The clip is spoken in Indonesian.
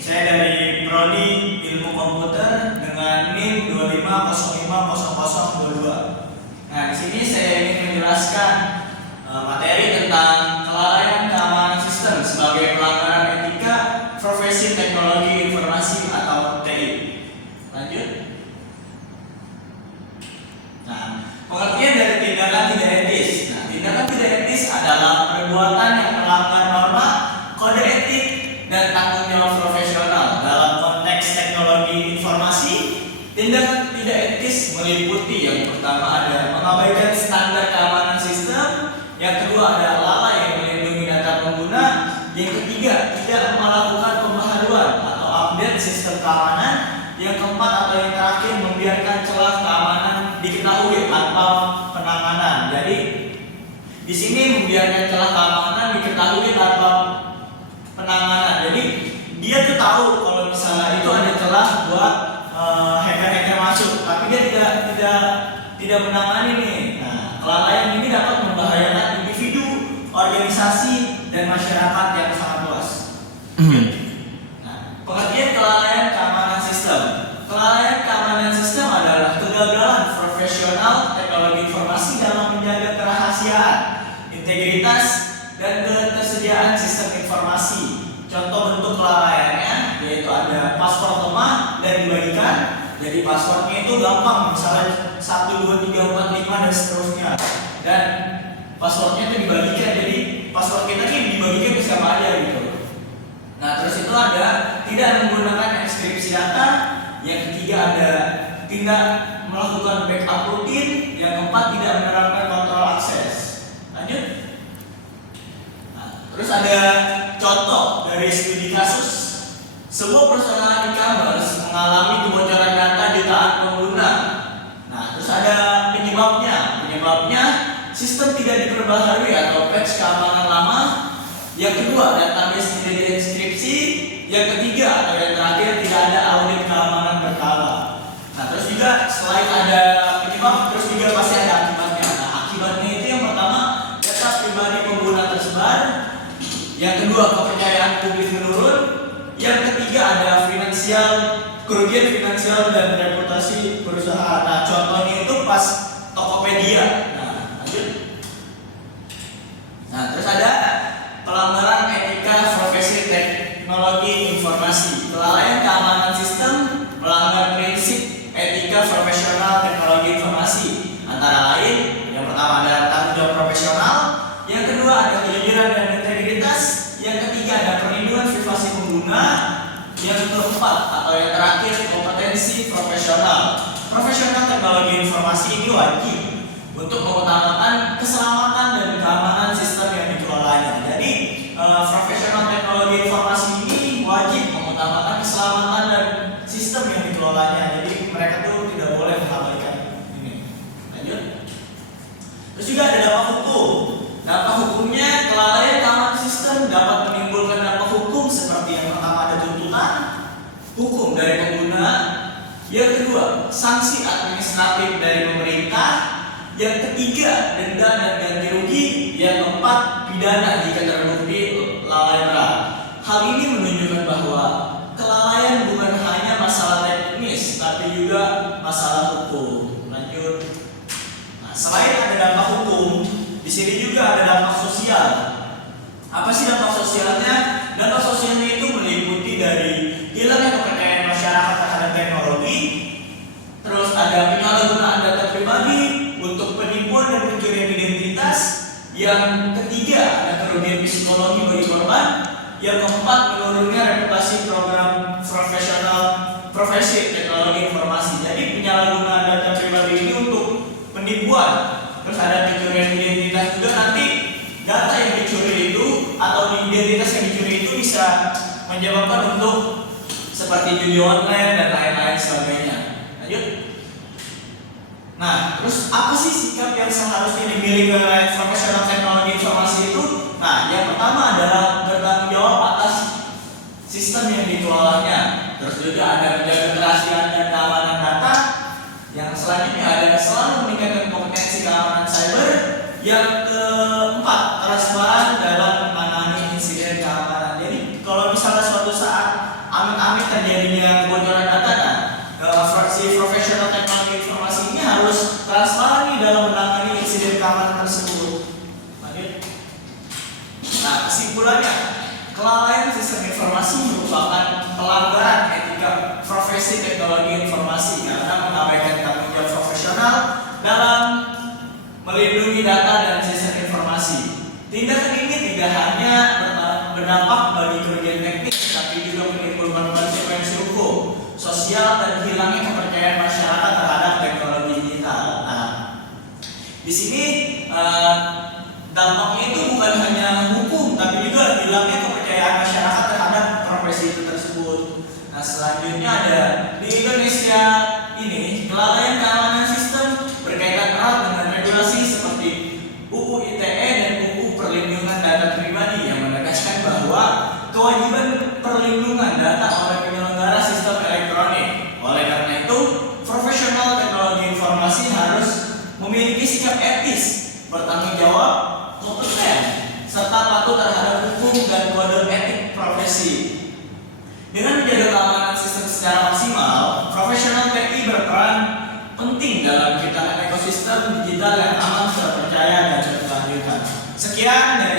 saya dari Prodi Ilmu Komputer dengan NIM 25050022. Nah, di sini saya ingin menjelaskan materi tentang kelalaian keamanan sistem sebagai pelanggaran etika profesi teknologi informasi atau TI. Lanjut. Nah, pengertian dari tindakan tidak etis. Nah, tindakan tidak etis adalah perbuatan yang melanggar norma, kode etik, dan tanggung jawab profesional dalam konteks teknologi informasi. Tindakan tidak etis meliputi yang pertama ada mengabaikan standar keamanan sistem, yang kedua ada lalai melindungi data pengguna, yang ketiga tidak melakukan pembaharuan atau update sistem keamanan, yang keempat atau yang terakhir membiarkan celah keamanan diketahui tanpa penanganan. Jadi di sini membiarkan celah keamanan diketahui tanpa penanganan. Jadi dia tuh tahu kalau misalnya itu ada celah buat hacker-hacker masuk, tapi dia tidak menangani nih. Nah, kelalaian ini dapat membahayakan individu, organisasi, dan masyarakat yang sangat luas. Nah, pengertian kelalaian keamanan sistem. Kelalaian keamanan sistem adalah kegagalan profesional teknologi informasi dalam menjaga kerahasiaan, integritas, dan ketersediaan sistem informasi. Contoh bentuk kelalaiannya yaitu ada password lemah dan dibagikan. Jadi passwordnya itu gampang, misalnya 1, 2, 3, 4, 5 dan seterusnya. Dan passwordnya itu dibagikan, jadi password kita ini dibagikan ke siapa aja gitu. Nah, terus itu ada tidak menggunakan enkripsi data. Yang ketiga ada tidak melakukan backup rutin. Yang keempat tidak menerapkan kontrol akses. Lanjut. Nah, terus ada contoh dari studi kasus. Sebuah perusahaan e-commerce mengalami kebocoran data jutaan pengguna. Nah, terus ada penyebabnya. Penyebabnya sistem tidak diperbaharui atau patch keamanan lama. Yang kedua, database tidak dienkripsi. Yang ketiga atau yang terakhir tidak ada audit keamanan berkala. Nah, terus juga selain ada penyebab, terus juga pasti ada akibatnya. Nah, akibatnya itu yang pertama, data pribadi pengguna tersebar. Yang kedua, kepercayaan publik menurun. Yang ketiga ada kerugian finansial dan reputasi perusahaan. Nah, contohnya itu pas Tokopedia. Nah, lanjut. Nah, terus ada pelanggaran etika profesi teknologi informasi. Kelalaian keamanan sistem melanggar prinsip etika profesional teknologi informasi. Antara lain, yang pertama ada tanggung jawab profesional, yang kedua ada kejujuran dan integritas, yang ketiga ada perlindungan privasi pengguna, yang keempat atau yang terakhir kompetensi profesional. Profesional teknologi informasi ini wajib untuk mengutamakan keselamatan dan keamanan sistem yang dikelolanya. Jadi profesional teknologi informasi ini wajib mengutamakan keselamatan dan sistem yang dikelolanya. Jadi mereka tuh tidak boleh mengabaikan ini. Lanjut. Terus juga ada dampak hukum. Dampak hukumnya kelalaian keamanan sistem dapat menimbulkan dampak hukum seperti yang pertama ada tuntutan hukum dari pengguna, yang kedua sanksi administratif dari pemerintah, yang ketiga denda dan ganti rugi, yang keempat pidana jika terbukti lalai berat. Hal ini menunjukkan bahwa kelalaian bukan hanya masalah teknis tapi juga masalah hukum. Lanjut. Nah, selain ada dampak hukum, di sini juga ada dampak sosial. Apa sih dampak sosialnya? Dampak sosialnya itu meliputi dari hilangnya kepercayaan masyarakat terhadap teknologi, terus ada penyalahgunaan data pribadi untuk penipuan dan pencurian identitas, yang ketiga ada kerugian psikologi bagi korban, yang keempat menurunnya reputasi program profesional profesi teknologi informasi. Jadi penyalahgunaan data pribadi ini untuk penipuan, terus ada pencurian identitas juga. Nanti data yang dicuri itu atau identitas yang dicuri itu bisa menyebabkan untuk seperti judi online dan lain-lain sebagainya. Lanjut. Nah, terus apa sih sikap yang seharusnya dimiliki oleh profesional teknologi informasi itu? Nah, yang pertama adalah bertanggung jawab atas sistem yang dikelolanya. Terus juga ada menjaga kerahasiaan dan keamanan data. Yang selanjutnya ada selalu meningkatkan kompetensi keamanan cyber. Yang keempat, transparan dalam menangani insiden keamanan. Jadi kalau misalnya suatu saat amit terjadinya kebocoran data. Si profesional teknologi informasi ini harus transparan nih dalam menangani insiden keamanan tersebut. Lanjut. Nah, kesimpulannya, kelalaian sistem informasi merupakan pelanggaran etika profesi teknologi informasi karena mengabaikan tanggung jawab profesional dalam melindungi data dan sistem informasi. Tindakan ini tidak hanya berdampak bagi kerugian teknis, tapi juga menimbulkan konsekuensi hukum, sosial, dan hilangnya kepercayaan masyarakat terhadap teknologi digital. Nah, di sini dampaknya itu bukan hanya hukum, tapi juga hilangnya kepercayaan masyarakat terhadap profesi itu tersebut. Nah, selanjutnya ada di Indonesia ini kelalaian keamanan sistem berkaitan erat dengan regulasi seperti UU ITE dan UU Perlindungan Data Pribadi yang menegaskan bahwa kewajiban perlindungan data oleh penyelenggara sistem elektronik. Oleh karena itu, profesional teknologi informasi harus memiliki sikap etis, bertanggung jawab, kompeten, serta patuh terhadap hukum dan kode etik profesi. Dengan menjaga keamanan sistem secara maksimal, profesional TI berperan penting dalam menciptakan ekosistem digital yang aman, terpercaya, dan berkelanjutan. Sekian.